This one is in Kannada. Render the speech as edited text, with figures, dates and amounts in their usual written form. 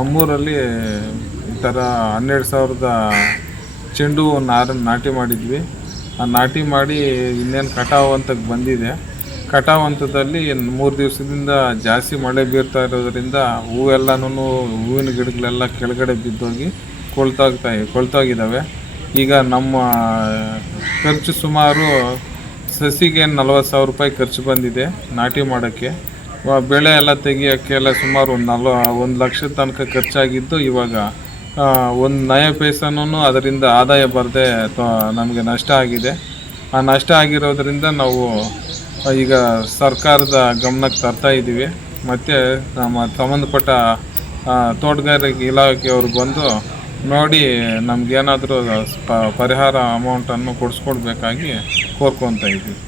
ನಮ್ಮೂರಲ್ಲಿ ಈ ಥರ 12,000 ಚೆಂಡು ನಾಟಿ ಮಾಡಿದ್ವಿ. ಆ ನಾಟಿ ಮಾಡಿ ಇನ್ನೇನು ಕಟಾವು ಹಂತಕ್ಕೆ ಬಂದಿದೆ. ಕಟಾವು ಹಂತದಲ್ಲಿ 3 ದಿವಸದಿಂದ ಜಾಸ್ತಿ ಮಳೆ ಬೀರ್ತಾ ಇರೋದರಿಂದ ಹೂವಿನ ಗಿಡಗಳೆಲ್ಲ ಕೆಳಗಡೆ ಬಿದ್ದೋಗಿ ಕೊಳ್ತೋಗಿದ್ದಾವೆ. ಈಗ ನಮ್ಮ ಖರ್ಚು ಸುಮಾರು ಸಸಿಗೆ 40,000 ರೂಪಾಯಿ ಖರ್ಚು ಬಂದಿದೆ ನಾಟಿ ಮಾಡೋಕ್ಕೆ. ಬೆಳೆ ಎಲ್ಲ ತೆಗಿಯೋಕ್ಕೆಲ್ಲ ಸುಮಾರು 1 ಲಕ್ಷದ ತನಕ ಖರ್ಚಾಗಿದ್ದು, ಇವಾಗ ಒಂದು ನಯ ಪೈಸನೂ ಅದರಿಂದ ಆದಾಯ ಬರದೆ ನಮಗೆ ನಷ್ಟ ಆಗಿದೆ. ಆ ನಷ್ಟ ಆಗಿರೋದ್ರಿಂದ ನಾವು ಈಗ ಸರ್ಕಾರದ ಗಮನಕ್ಕೆ ತರ್ತಾ ಇದ್ದೀವಿ. ಮತ್ತು ನಮ್ಮ ಸಂಬಂಧಪಟ್ಟ ತೋಟಗಾರಿಕೆ ಇಲಾಖೆಯವರು ಬಂದು ನೋಡಿ ನಮಗೇನಾದರೂ ಪರಿಹಾರ ಅಮೌಂಟನ್ನು ಕೊಡಿಸ್ಕೊಡ್ಬೇಕಾಗಿ ಕೋರ್ಕೊತಾ ಇದ್ದೀವಿ.